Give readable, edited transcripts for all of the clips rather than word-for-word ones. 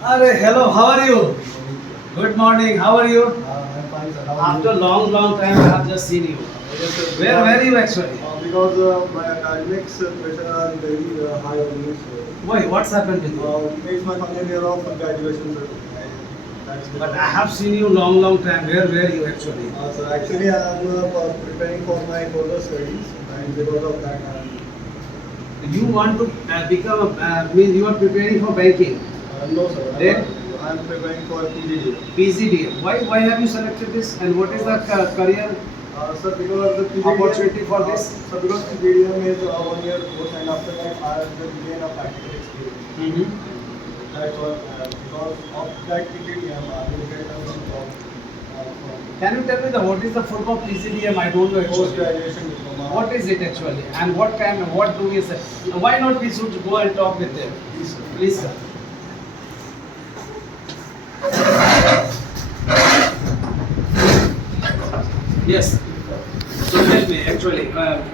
Hello, how are you? Good morning, how are you? I'm fine, sir. How are After you? long time I have just seen you. Yes, sir. Where were you actually? Because my academics pressure are very high on me, so Why, what's happened with you? it's my final year of graduation, sir. And that's But because. I have seen you long time. Where were you actually? So actually, I'm preparing for my further studies, and because of that, You want to become means you are preparing for banking. no, sir. Then I'm preparing for PGD. PGDM. Why have you selected this and what is the career Sir, because the PGDM, opportunity for this? sir, because PGDM is a 1 year course, and after that, I will gain a practical experience. Mm-hmm. That's what, because of that PGDM, I will get a good job Can you tell me what is the full form of PGDM? I don't know from post actually. graduation diploma. What is it actually? And what do we say? Why not we should go and talk with them? Please, sir. Please, sir. Yes. So tell me actually,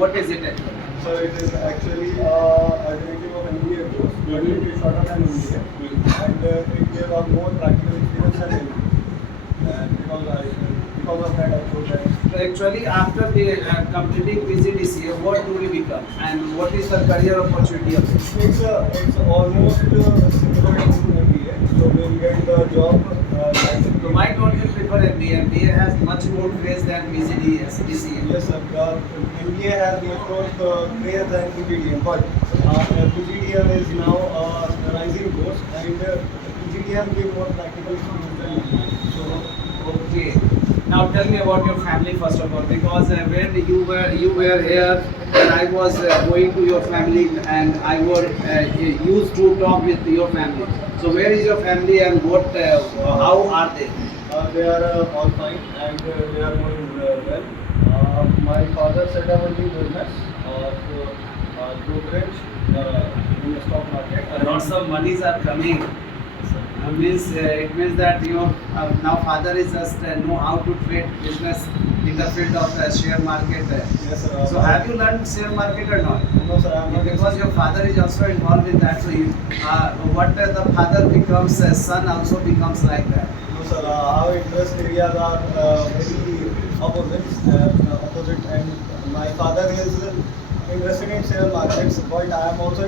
what is it actually? So it is actually a derivative of MBA course, but it is shorter than MBA, and it gives a more practical experience than MBA. And because of that, I chose that. So actually, after the completing PGDCA, what do we become? And what is the career opportunity of it? It's almost similar to MBA, so we'll get the job. So why don't you prefer MBA? MBA has much more craze than PGDCA. Yes, sir. MBA has much more craze than PGDM, but PGDM is now a rising course, and PGDM gives more practical experience than MBA. So, Okay. Now tell me about your family first of all, because when you were here, and I was going to your family, and I was used to talk with your family. So where is your family, and how are they? they are all fine, and they are going well. My father set up a new business of brokerage in the stock market. Lots of monies are coming. It means that your now father is just know how to trade business in the field of share market. Yes, sir. So have you learned share market or not? No, sir. I'm not. Because your father is also involved in that, so what the father becomes, son also becomes like that. No, sir. Our interest areas are very opposite, and my father is interested in share markets, but I am also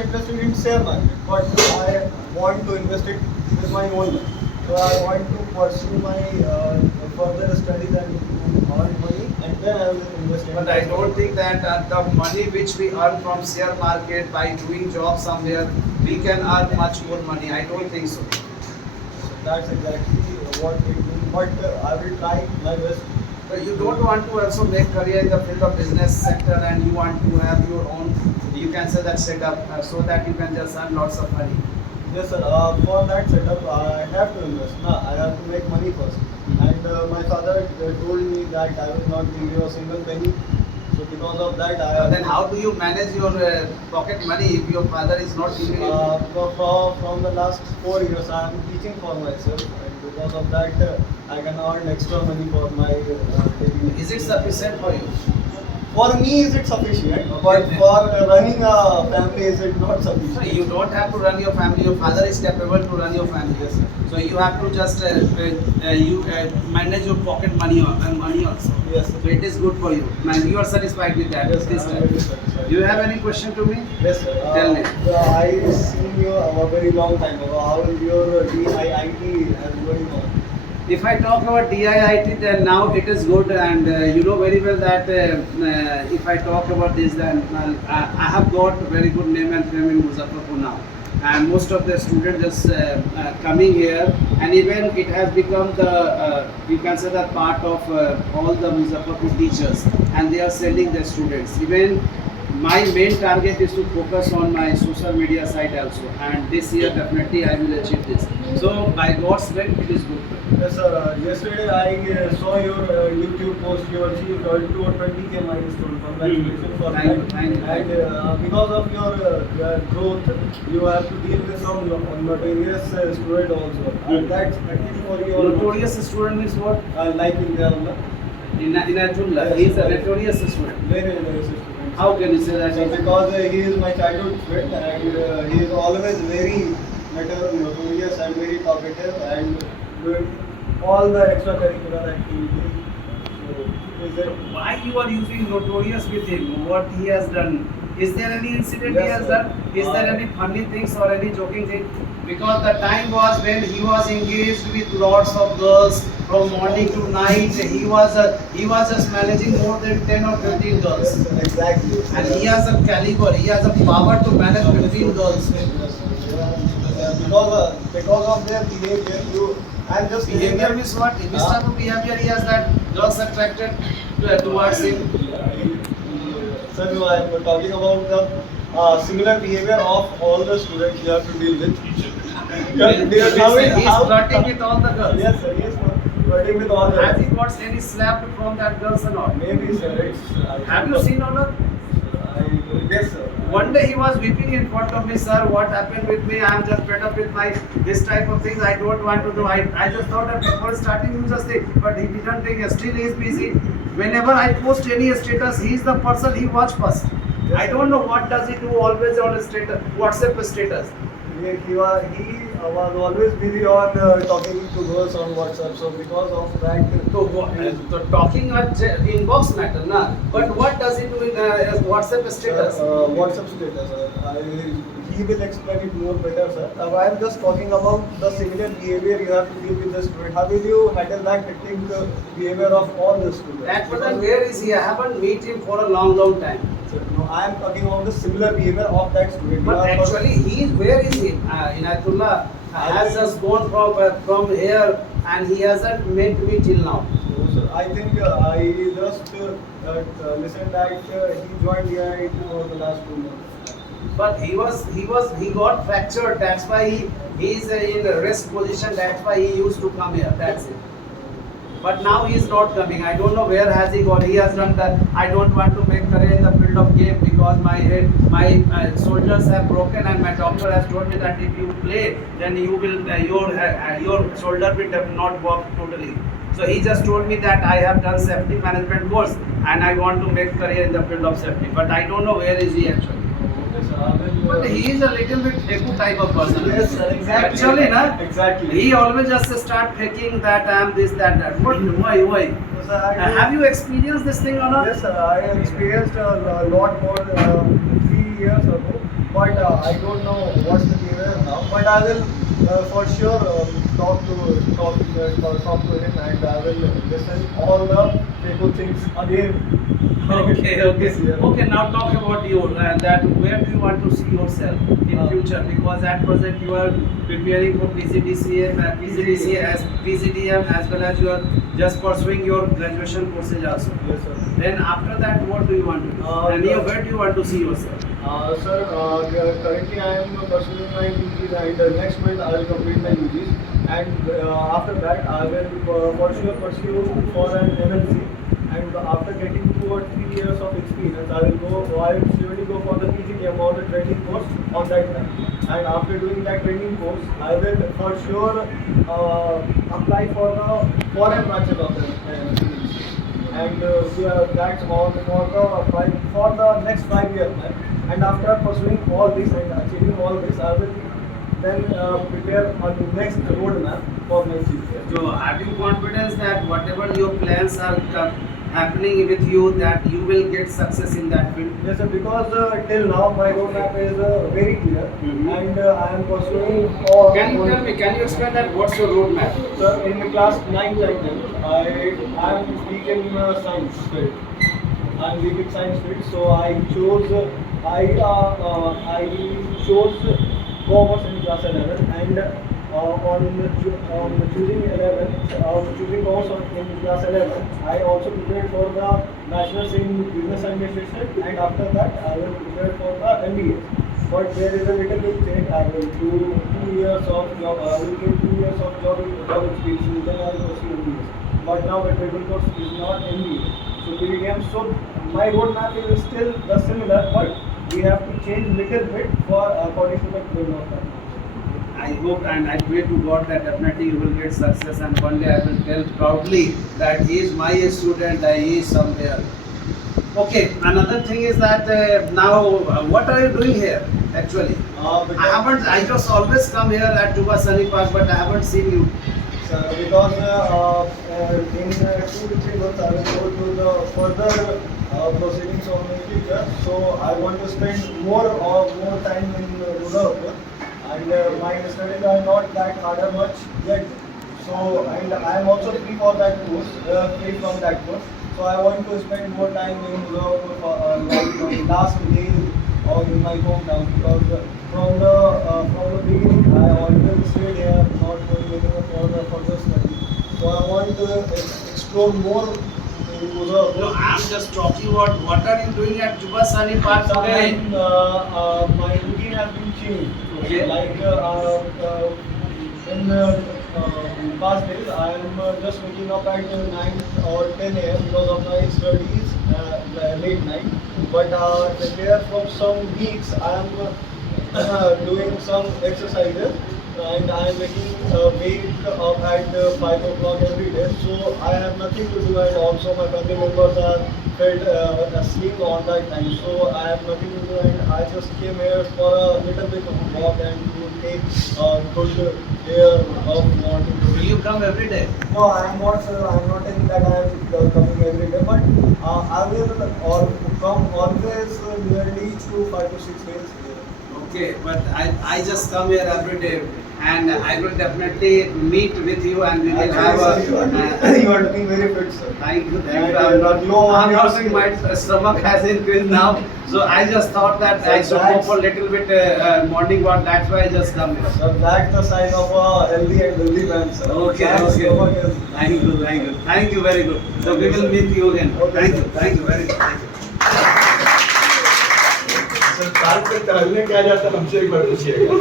interested in share market, but I want to invest it with my own money. So I want to pursue my further studies and earn money, and then I will invest in. But I don't think that the money which we earn from share market by doing job somewhere, we can earn much more money. I don't think so. That's exactly what we do. But I will try my best. So you don't want to also make career in the field of business sector, and you want to have your own, you can say that setup, so that you can just earn lots of money. Yes, sir. For that setup, I have to invest. I have to make money first. And my father told me that I will not give you a single penny. So because of that, Then how do you manage your pocket money if your father is not giving you? from the last 4 years, I am teaching for myself, and because of that, I can earn extra money for my daily. Is it sufficient for you? For me, is it sufficient? But for running a family, is it not So sufficient? you don't have to run your family. Your father is capable to run your family. Yes, sir. So you have to just manage your pocket money money also. Yes, sir. So it is good for you. Man, you are satisfied with that. Yes, sir. This I'm time. very satisfied. Do you have any question to me? Yes, sir. Tell me. I seen you a very long time ago. How is your DIIT going on? If I talk about DIIT, then now it is good, and you know very well that if I talk about this, then I have got very good name and fame in Muzaffarpur now, and most of the students just coming here, and even it has become the you can say that part of all the Muzaffarpur teachers, and they are sending their students. Even my main target is to focus on my social media site also, and this year definitely I will achieve this. So by God's grace, it is good. Yes, sir. Yesterday I saw your YouTube post. You achieved 2 or 20K milestone. Congratulations for Thank you, that. thank you. And because of your growth, you have to deal with some notorious student also. And that's actually for your Notorious student means what? like in Kerala. In Atullah, Yes, he is a yes. notorious student. Very notorious student. How can you say that? So because he is my childhood friend, and he is always very notorious and very talkative and doing all the extracurricular activities. So, is it? Why you are using notorious with him? What he has done? Is there any incident he Yes, has sir. done? Is there any funny things or any joking thing? Because the time was when he was engaged with lots of girls from morning to night. He was just managing more than 10 or 15 girls. Yes, sir, exactly. And he has a caliber, he has a power to manage 15 girls. Yes, sir. Yeah, because of their behavior, I'm just saying Behavior that- means what? Which type of behavior he has that girls attracted towards him? Sir, I am talking about the similar behavior of all the students you have to deal with. You have to deal with He is flirting with all the girls. Yes, sir. Yes, sir. Flirting with all the. Has he got any slap from that girls or not? Maybe, sir. It's. Have you seen or not? Yes, sir. One day he was weeping in front of me, sir. What happened with me? I'm just fed up with my this type of things. I don't want to do. I just thought that before starting you just think, but he didn't think. Still he is busy. Whenever I post any status, he is the person he watch first. I don't know what does he do always on a status, WhatsApp status. He was always busy on talking to girls on WhatsApp. So because of that. So talking at inbox matter, na. But what does he do in WhatsApp status? WhatsApp status, he will explain it more better, sir. I am just talking about the similar behavior you have to deal with the student. How will you handle that hectic behavior of all the students? At present, where is he? I haven't met him for a long time. Sir, no, I am talking about the similar behavior of that student. But actually, he is where is he? Inayatullah has just gone from here and he hasn't met me till now. So, sir, I think I just listened that he joined here for the last 2 months. But he got fractured. That's why he is in a rest position. That's why he used to come here. That's it. But now he is not coming. I don't know where has he gone. He has done that. I don't want to make career in the field of game because my shoulders have broken and my doctor has told me that if you play, then you will your shoulder will not work totally. So he just told me that I have done safety management course and I want to make career in the field of safety. But I don't know where is he actually. Okay, sir, I will, But he is a little bit Heku type of person. Yes, sir, exactly. Actually, na? Exactly. He always just start faking that I am this, that. What? Why? So, sir, I will- Have you experienced this thing or not? Yes, sir. I experienced a lot more 3 years ago, but I don't know what's the behavior now. But I will for sure talk to him, and I will listen all the people things again. Okay. Yes, yeah. Okay, now talk about you and that where do you want to see yourself in future? Because at present you are preparing for PGDM as well as you are just pursuing your graduation courses also. Yes, sir. Then after that, what do you want to do? And where do you want to see yourself? Sir, currently I am pursuing my UGs, and next month I will complete my UGs, and after that I will for sure pursue for an MNC, and after getting 2 or 3 years of experience, I will surely go for the PGDM or the training course on that time. And after doing that training course, I will for sure apply for the foreign branches of the MNC. And that's all for the next 5 years. And after pursuing all this and achieving all this, I will then prepare a next roadmap for my future. So have you confidence that whatever your plans are happening with you, that you will get success in that field? Yes, sir, because till now my roadmap is very clear, and I am pursuing all. Can you tell me, can you explain that? What's your roadmap? Sir, in the class 9th and 10th, I am weak in science field. I am weak in science field, so I chose commerce in class 11, and on choosing 11, choosing commerce in class 11, I also prepared for the bachelor's in business administration, and after that I will prepare for the MBA. But there is a little bit change. I will do 2 years of job. I will get 2 years of job experience. Then I will pursue MBA. But now the training course is not MBA. So PGDM. So my roadmap is still the similar, but we have to change little bit for according to the framework. I hope and I pray to God that definitely you will get success, and one day I will tell proudly that he is my student and he is somewhere. Okay, another thing is that now what are you doing here actually? I just always come here at Juba Sunny Park, but I haven't seen you. Because in 2 to 3 months I will go to the further proceedings of my future. So I want to spend more time in Rudapur, and my studies are not that harder much yet. So and I am also free for that course, free from that course. So I want to spend more time in Rudapur, like my last days or in my hometown, because from the beginning I always stayed here, not going anywhere for the study. So I want to explore more in Udaipur. No, I'm just talking about what are you doing at Juba Sunny Park today? Sometimes my routine has been changed. Okay. Like in past days, I am just waking up at 9 or 10 a.m. because of my studies late night. But there from some weeks, I am doing some exercises, and I am waking wake up at 5 o'clock every day. So I have nothing to do, and also my family members are felt asleep on that time. So I have nothing to do, and I just came here for a little bit of walk and to take good air of morning. Will you come every day? No, I am not. I am not saying that I am coming every day, but I will come always nearly to 5 to 6 days. Okay, but I just come here every day and I will definitely meet with you and we will have a. You are looking very fit, sir. Thank you, thank you. And, I'm not saying my stomach has increased now, so I just thought that I should go for a little bit morning walk. That's why I just come here. So that's the sign of a healthy man, sir. Okay, That's okay. stomach is- Thank you, very good. So we will meet you again. Okay, Thank you, very good. Thank you. Sir park पे टहलने क्या जाता है हमसे एक बार पूछिएगा